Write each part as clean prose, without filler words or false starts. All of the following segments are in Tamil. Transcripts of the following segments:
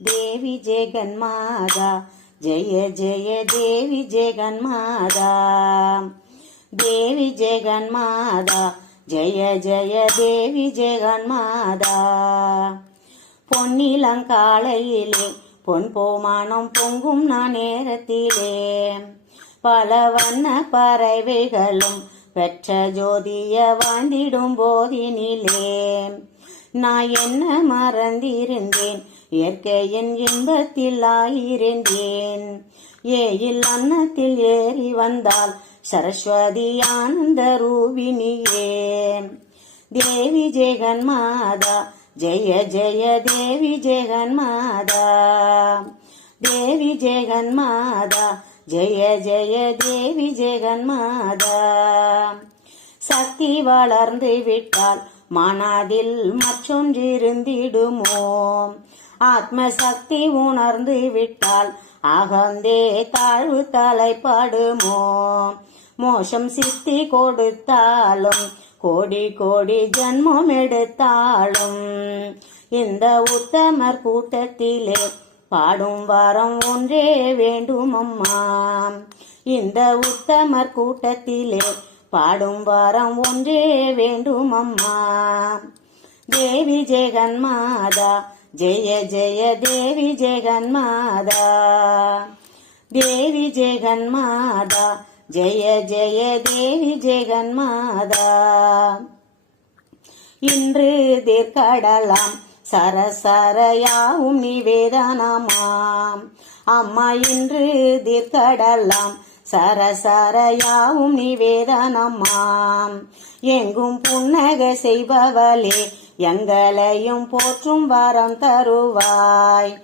देवी जगन्माता जय जय देवी जगन्माता देवी जगन्माता जय जय देवी जगन्माता பொன்னிலங்காலையிலே பொன்போமானம் பொங்கும் நேரத்திலே பல வண்ண பறவைகளும் பெற்ற ஜோதிய வாழ்ந்திடும் போதினிலே நான் என்ன மறந்திருந்தேன் இயற்கையின் இன்பத்தில் ஆயிருந்தேன் ஏயில் அன்னத்தில் ஏறி வந்தால் சரஸ்வதி ஆனந்த ரூபினியே தேவி ஜெகன்மாதா जय जय देवी जगन्माता देवी जगन्माता जय जय देवी जगन्माता சக்தி வளர்ந்து விட்டால் மனதில் மற்றொன்றிருந்திடுமோ ஆத்ம சக்தி உணர்ந்து விட்டால் அகந்தே தாழ்வு தலைப்படுமோ மோசம் சித்தி கொடுத்தாலும் கோடி கோடி ஜன்மம் எடுத்தாலும் இந்த உத்தமர் கூட்டத்திலே பாடும் வாரம் ஒன்றே வேண்டும் அம்மா இந்த உத்தமர் கூட்டத்திலே பாடும் வாரம் ஒன்றே வேண்டும் அம்மா தேவி ஜெகன்மாதா ஜெய ஜெய தேவி ஜெகன்மாதா தேவி ஜெகன்மாதா जय जय देवी जगन्माता இன்று தீர்க்கடலாம் சரசரையாவும் நிவேதனமாம் அம்மா இன்று தீர்க்கடலாம் சரசரையாவும் நிவேதனமாம் எங்கும் புன்னகை செய்பவளே எங்களையும் போற்றும் வரம் தருவாய்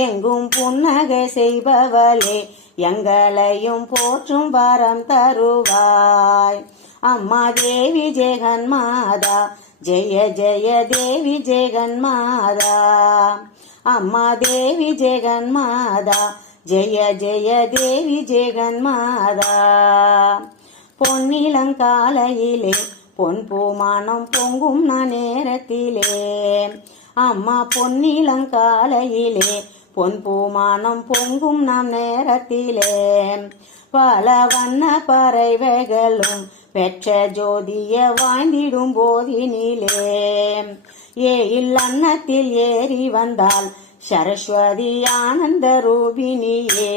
எங்கும் புன்னகை செய்பவளே எங்களையும் போற்றும் வரம் தருவாய் அம்மா தேவி ஜெகன்மாதா ஜெய ஜெய தேவி ஜெகன்மாதா அம்மா தேவி ஜெகன்மாதா ஜெய ஜெய தேவி ஜெகன்மாதா பொன்னிலங்காலையிலே பொன் பூமானம் பொங்கும் நேரத்திலே அம்மா பொன்னிலங்காலையிலே பொன் பூமானம் பொங்கும் நேரத்திலே பல வண்ண பறவைகளும் பெற்ற ஜோதிய வாழ்ந்திடும் போதினிலே ஏயில் அன்னத்தில் ஏறி வந்தால் சரஸ்வதி ஆனந்த ரூபினியே